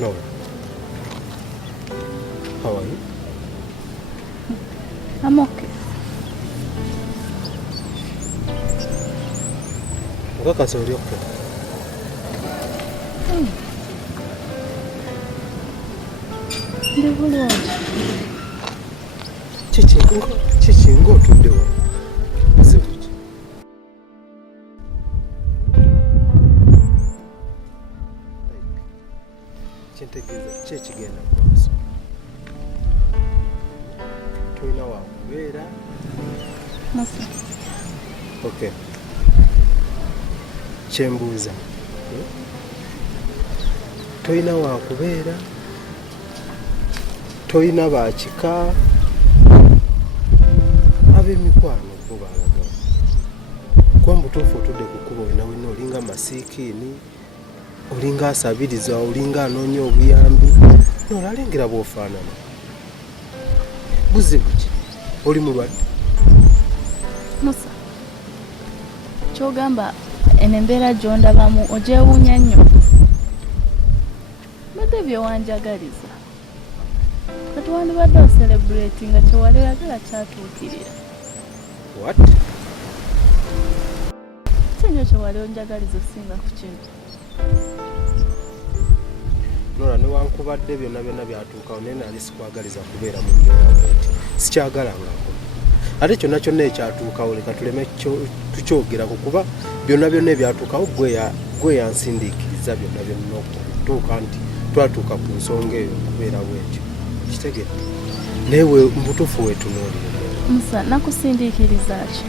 Norah, how are you? I'm okay. What are you okay? Chichi, go to the one. Chichi again. Musa. Okay. Chembuza. Toina wa kubeera. Toina bakika. Ab'emikwano bo balagawo. Kwa mbutuufu otudde ku kkubo wena wena olinga masiikini, olinga asabiriza, olinga anoonya obuyambi. Nolengera bw'ofaanana. Buzibu ki? Oli mulwadde? Musa, kyogamba enembeera gy'ondabamu ogyewuunya nnyo. Mbadde byewanjagaliza. Kati wandibadde ocelebratinga kyewaliragala kyatuukirira. What? Kinyo kyewali onjagaliza osinga ku kintu. Norah, newankubadde byonna byatuukawo naye nali sikwagaliza kubeera mu mbeera bw'eti. Sikyagalangako. Ate kyonna kyonna ekyatuukawo leka tuleme tukyogerako kuba byonna ebyatuukawo gwe yansindiikiriza byonna okutuuka nti twatuuka ku nsonga eyo okubeera bwetyo. Kitegedde. Naye mbutuufu weetunuulire. Musa, nakusindiikiriza ki?